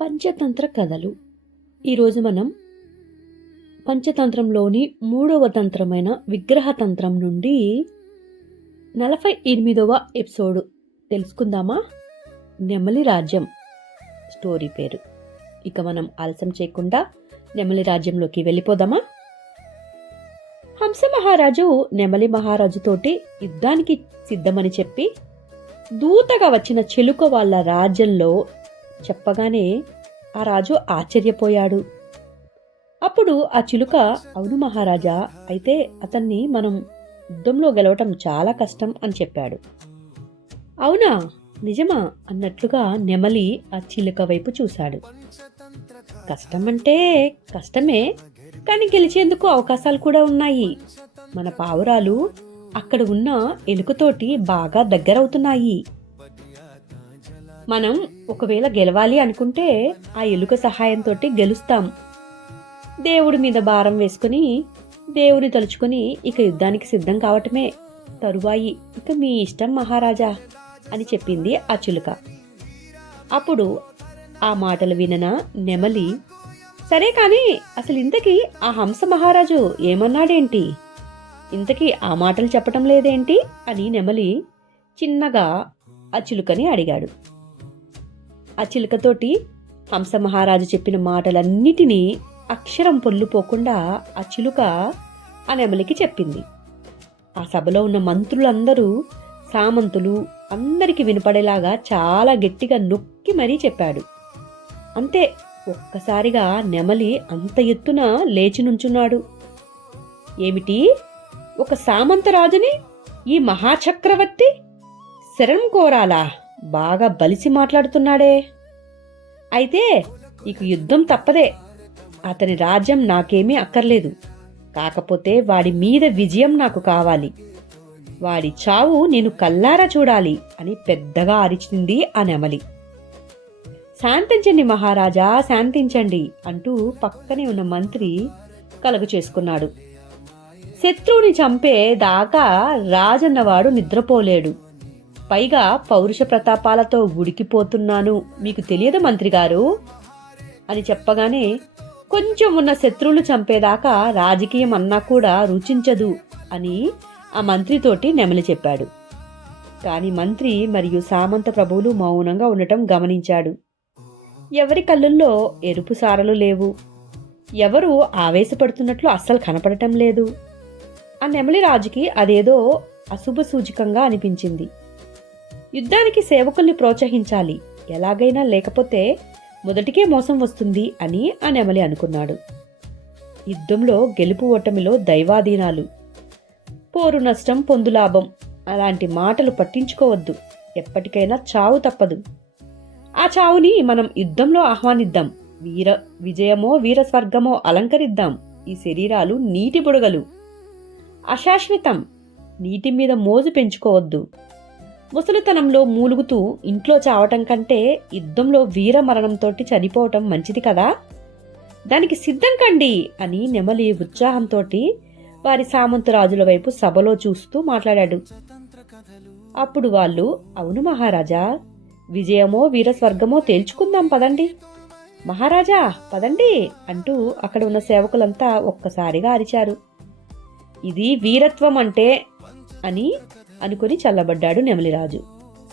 పంచతంత్ర కథలు. ఈరోజు మనం పంచతంత్రంలోని మూడవ తంత్రమైన విగ్రహతంత్రం నుండి నలభై ఎనిమిదవ ఎపిసోడ్ తెలుసుకుందామా? నెమలి రాజ్యం. స్టోరీ పేరు. ఇక మనం ఆలస్యం చేయకుండా నెమలి రాజ్యంలోకి వెళ్ళిపోదామా? హంస మహారాజు నెమలి మహారాజుతోటి యుద్ధానికి సిద్ధమని చెప్పి దూతగా వచ్చిన చెలుక వాళ్ళ రాజ్యంలో చెప్పగానే ఆ రాజు ఆశ్చర్యపోయాడు. అప్పుడు ఆ చిలుక అవును మహారాజా అయితే అతన్ని మనం యుద్ధంలో గెలవటం చాలా కష్టం అని చెప్పాడు. అవునా నిజమా అన్నట్లుగా నెమలి ఆ చిలుక వైపు చూశాడు. కష్టం అంటే కష్టమే కానీ గెలిచేందుకు అవకాశాలు కూడా ఉన్నాయి. మన పావురాలు అక్కడ ఉన్న ఎలుకతోటి బాగా దగ్గరవుతున్నాయి. మనం ఒకవేళ గెలవాలి అనుకుంటే ఆ ఎలుక సహాయంతో గెలుస్తాం. దేవుడి మీద భారం వేసుకుని దేవుని తలుచుకొని ఇక యుద్ధానికి సిద్ధం కావటమే తరువాయి. ఇక మీ ఇష్టం మహారాజా అని చెప్పింది ఆ చిలుక. అప్పుడు ఆ మాటలు వినన నెమలి సరే కానీ అసలు ఇంతకీ ఆ హంస మహారాజు ఏమన్నాడేంటి? ఇంతకీ ఆ మాటలు చెప్పటం లేదేంటి? అని నెమలి చిన్నగా ఆ చిలుకని అడిగాడు. ఆ చిలుకతోటి హంస మహారాజు చెప్పిన మాటలన్నిటినీ అక్షరం పొల్లుపోకుండా ఆ చిలుక ఆ నెమలికి చెప్పింది. ఆ సభలో ఉన్న మంత్రులందరూ సామంతులు అందరికి వినపడేలాగా చాలా గట్టిగా నొక్కి మరీ చెప్పాడు. అంతే ఒక్కసారిగా నెమలి అంత ఎత్తున లేచి నుంచున్నాడు. ఏమిటి? ఒక సామంతరాజుని ఈ మహాచక్రవర్తి? శరం కోరాలా? బాగా బలిసి మాట్లాడుతున్నాడే. అయితే ఇక యుద్ధం తప్పదే. అతని రాజ్యం నాకేమీ అక్కర్లేదు. కాకపోతే వాడి మీద విజయం నాకు కావాలి. వాడి చావు నేను కల్లారా చూడాలి అని పెద్దగా అరిచింది ఆ నెమలి. శాంతించండి మహారాజా శాంతించండి అంటూ పక్కనే ఉన్న మంత్రి కలుగు చేసుకున్నాడు. శత్రువుని చంపే దాకా రాజన్నవాడు నిద్రపోలేడు. పైగా పౌరుష ప్రతాపాలతో ఉడికిపోతున్నాను. మీకు తెలియదు మంత్రి గారు అని చెప్పగానే కొంచెం ఉన్న శత్రువులు చంపేదాకా రాజకీయం అన్నా కూడా రుచించదు అని ఆ మంత్రితోటి నెమలి చెప్పాడు. కాని మంత్రి మరియు సామంత ప్రభువులు మౌనంగా ఉండటం గమనించాడు. ఎవరి కళ్ళల్లో ఎరుపు సారలు లేవు. ఎవరు ఆవేశపడుతున్నట్లు అస్సలు కనపడటం లేదు. ఆ నెమలి రాజుకి అదేదో అశుభ సూచికంగా అనిపించింది. యుద్ధానికి సేవకుల్ని ప్రోత్సహించాలి. ఎలాగైనా లేకపోతే మొదటికే మోసం వస్తుంది అని ఆ నెమలి అనుకున్నాడు. యుద్ధంలో గెలుపు ఓటమిలో దైవాధీనాలు. పోరు నష్టం పొందులాభం అలాంటి మాటలు పట్టించుకోవద్దు. ఎప్పటికైనా చావు తప్పదు. ఆ చావుని మనం యుద్ధంలో ఆహ్వానిద్దాం. వీర విజయమో వీర స్వర్గమో అలంకరిద్దాం. ఈ శరీరాలు నీటి బుడగలు. అశాశ్వతం. నీటి మీద మోజు పెంచుకోవద్దు. ముసలితనంలో మూలుగుతూ ఇంట్లో చావటం కంటే యుద్ధంలో వీర మరణంతో చనిపోవటం మంచిది కదా? దానికి సిద్ధం కండి అని నెమలి ఉత్సాహంతో వారి సామంతరాజుల వైపు సభలో చూస్తూ మాట్లాడాడు. అప్పుడు వాళ్ళు అవును మహారాజా విజయమో వీర స్వర్గమో తేల్చుకుందాం పదండి. మహారాజా పదండి అంటూ అక్కడ ఉన్న సేవకులంతా ఒక్కసారిగా అరిచారు. ఇది వీరత్వం అంటే అని అనుకుని చల్లబడ్డాడు నెమలిరాజు.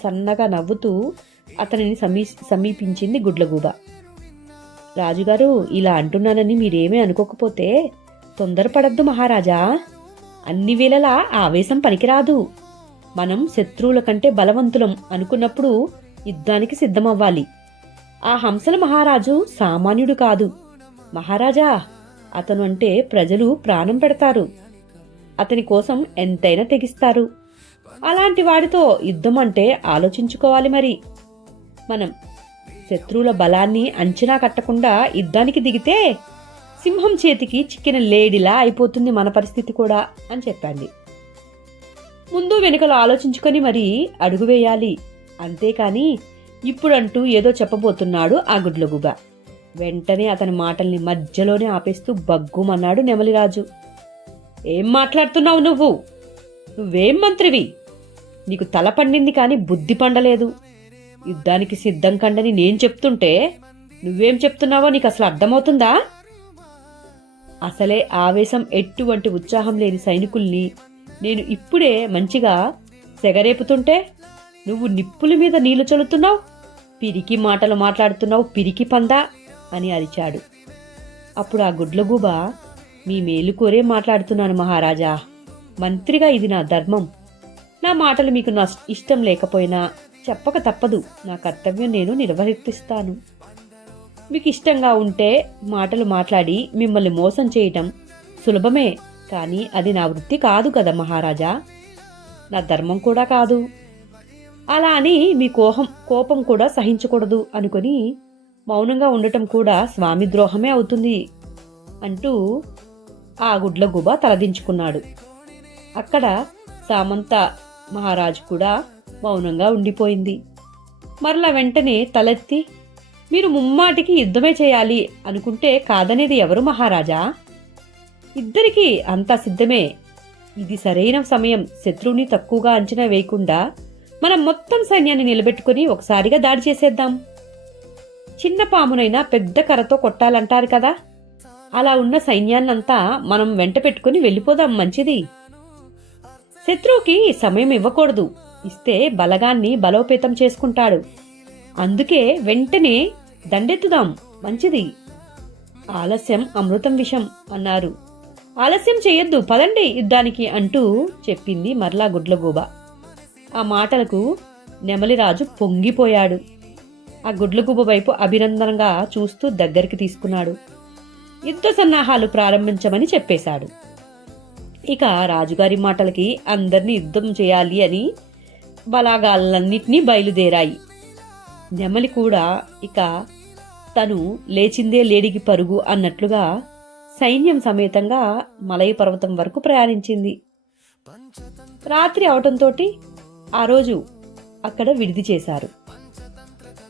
సన్నగా నవ్వుతూ అతనిని సమీ సమీపించింది గుడ్లగూబ. రాజుగారు ఇలా అంటున్నానని మీరేమీ అనుకోకపోతే తొందరపడద్దు మహారాజా. అన్ని వేళలా ఆవేశం పనికిరాదు. మనం శత్రువుల కంటే బలవంతులం అనుకున్నప్పుడు యుద్ధానికి సిద్ధమవ్వాలి. ఆ హంసల మహారాజు సామాన్యుడు కాదు. మహారాజా అతను అంటే ప్రజలు ప్రాణం పెడతారు. అతని కోసం ఎంతైనా తెగిస్తారు. అలాంటి వాడితో యుద్ధం అంటే ఆలోచించుకోవాలి మరి. మనం శత్రువుల బలాన్ని అంచనా కట్టకుండా యుద్ధానికి దిగితే సింహం చేతికి చిక్కిన లేడిలా అయిపోతుంది మన పరిస్థితి కూడా అని చెప్పండి. ముందు వెనుకలు ఆలోచించుకొని మరి అడుగు వేయాలి. అంతేకాని ఇప్పుడంటూ ఏదో చెప్పబోతున్నాడు ఆ గుడ్లగుబ వెంటనే అతని మాటల్ని మధ్యలోనే ఆపేస్తూ బగ్గుమన్నాడు నెమలిరాజు. ఏం మాట్లాడుతున్నావు నువ్వు? నువ్వేం మంత్రివి? నీకు తల పండింది కానీ బుద్ధి పండలేదు. యుద్ధానికి సిద్ధం కండని నేను చెప్తుంటే నువ్వేం చెప్తున్నావో నీకు అసలు అర్థమవుతుందా? అసలే ఆవేశం ఎటువంటి ఉత్సాహం లేని సైనికుల్ని నేను ఇప్పుడే మంచిగా సెగరేపుతుంటే నువ్వు నిప్పుల మీద నీళ్ళు చల్లుతున్నావు పిరికి మాటలు మాట్లాడుతున్నావు పిరికి పందా అని అరిచాడు. అప్పుడు ఆ గుడ్లగూబ మీ మేలు కోరే మాట్లాడుతున్నాను మహారాజా. మంత్రిగా ఇది నా ధర్మం. నా మాటలు మీకు నా ఇష్టం లేకపోయినా చెప్పక తప్పదు. నా కర్తవ్యం నేను నిర్వర్తిస్తాను. మీకు ఇష్టంగా ఉంటే మాటలు మాట్లాడి మిమ్మల్ని మోసం చేయటం సులభమే కానీ అది నా వృత్తి కాదు కదా మహారాజా. నా ధర్మం కూడా కాదు. అలా అని మీ కోహం కోపం కూడా సహించకూడదు అనుకొని మౌనంగా ఉండటం కూడా స్వామి ద్రోహమే అవుతుంది అంటూ ఆ గుడ్లగూబ తలదించుకున్నాడు. అక్కడ సామంత మహారాజు కూడా మౌనంగా ఉండిపోయింది. మరలా వెంటనే తలెత్తి మీరు ముమ్మాటికి యుద్ధమే చేయాలి అనుకుంటే కాదనేది ఎవరు మహారాజా? ఇద్దరికీ అంతా సిద్ధమే. ఇది సరైన సమయం శత్రువుని తక్కువగా అంచనా వేయకుండా మనం మొత్తం సైన్యాన్ని నిలబెట్టుకుని ఒకసారిగా దాడి చేసేద్దాం. చిన్న పామునైనా పెద్ద కర్రతో కొట్టాలంటారు కదా? అలా ఉన్న సైన్యాన్నంతా మనం వెంట పెట్టుకుని వెళ్ళిపోదాం మంచిది. శత్రువుకి సమయం ఇవ్వకూడదు. ఇస్తే బలగాన్ని బలోపేతం చేసుకుంటాడు. అందుకే వెంటనే దండెత్తుదాం. మంచిది. ఆలస్యం అమృతం విషం అన్నారు. ఆలస్యం చేయొద్దు. పదండి యుద్ధానికి అంటూ చెప్పింది మరలా గుడ్లగూబ. ఆ మాటలకు నెమలిరాజు పొంగిపోయాడు. ఆ గుడ్లగూబ వైపు అభినందనగా చూస్తూ దగ్గరికి తీసుకున్నాడు. యుద్ధ సన్నాహాలు ప్రారంభించమని చెప్పేశాడు. ఇక రాజుగారి మాటలకి అందరినీ యుద్ధం చేయాలి అని బలాగాలన్నింటినీ బయలుదేరాయి. నెమలి కూడా ఇక తను లేచిందే లేడికి పరుగు అన్నట్లుగా సైన్యం సమేతంగా మలయ పర్వతం వరకు ప్రయాణించింది. రాత్రి అవటంతో ఆ రోజు అక్కడ విడిది చేశారు.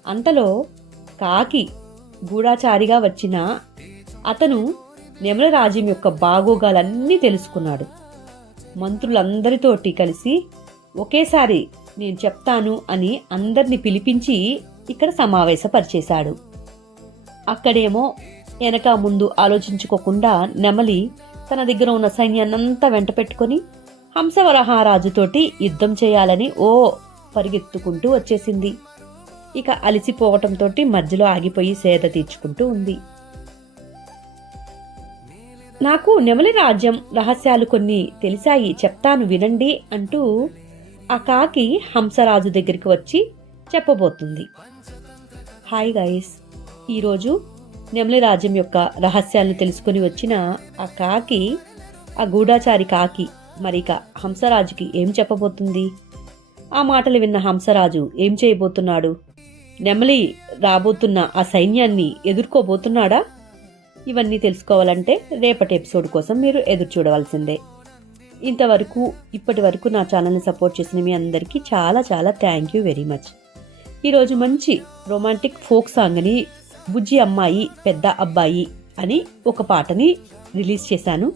అంతలో కాకి గూఢాచారిగా వచ్చిన అతను నెమల రాజ్యం యొక్క బాగోగాలన్నీ తెలుసుకున్నాడు. మంత్రులందరితోటి కలిసి ఒకేసారి నేను చెప్తాను అని అందరిని పిలిపించి ఇక్కడ సమావేశపరిచేశాడు. అక్కడేమో వెనక ముందు ఆలోచించుకోకుండా నెమలి తన దగ్గర ఉన్న సైన్యాన్నంతా వెంట పెట్టుకుని హంసవరహారాజుతోటి యుద్ధం చేయాలని ఓ పరిగెత్తుకుంటూ వచ్చేసింది. ఇక అలసిపోవటంతో మధ్యలో ఆగిపోయి సేద తీర్చుకుంటూ ఉంది. నాకు నెమలి రాజ్యం రహస్యాలు కొన్ని తెలిసాయి చెప్తాను వినండి అంటూ ఆ కాకి హంసరాజు దగ్గరికి వచ్చి చెప్పబోతుంది. హాయ్ గైస్ ఈరోజు నెమలి రాజ్యం యొక్క రహస్యాలను తెలుసుకుని వచ్చిన ఆ కాకి ఆ గూఢాచారి కాకి మరిక హంసరాజుకి ఏం చెప్పబోతుంది? ఆ మాటలు విన్న హంసరాజు ఏం చేయబోతున్నాడు? నెమలి రాబోతున్న ఆ సైన్యాన్ని ఎదుర్కోబోతున్నాడా? ఇవన్నీ తెలుసుకోవాలంటే రేపటి ఎపిసోడ్ కోసం మీరు ఎదురు చూడవలసిందే. ఇంతవరకు ఇప్పటి వరకు నా ఛానల్ని సపోర్ట్ చేసిన మీ అందరికీ చాలా చాలా థ్యాంక్ యూ వెరీ మచ్ ఈరోజు మంచి రొమాంటిక్ ఫోక్ సాంగ్ని బుజ్జి అమ్మాయి పెద్ద అబ్బాయి అని ఒక పాటని రిలీజ్ చేశాను.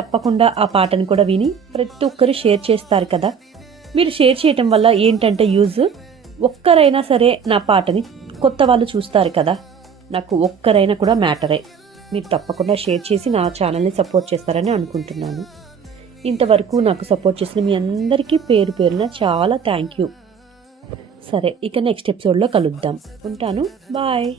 తప్పకుండా ఆ పాటను కూడా విని ప్రతి ఒక్కరు షేర్ చేస్తారు కదా. మీరు షేర్ చేయటం వల్ల ఏంటంటే యూజ్? ఒక్కరైనా సరే నా పాటని కొత్త వాళ్ళు చూస్తారు కదా. నాకు ఒక్కరైనా కూడా మ్యాటరే. మీరు తప్పకుండా షేర్ చేసి నా ఛానల్ని సపోర్ట్ చేస్తారని అనుకుంటున్నాను. ఇంతవరకు నాకు సపోర్ట్ చేసిన మీ అందరికీ పేరు పేరున చాలా థ్యాంక్ యూ. సరే ఇక నెక్స్ట్ ఎపిసోడ్లో కలుద్దాం. ఉంటాను. బాయ్.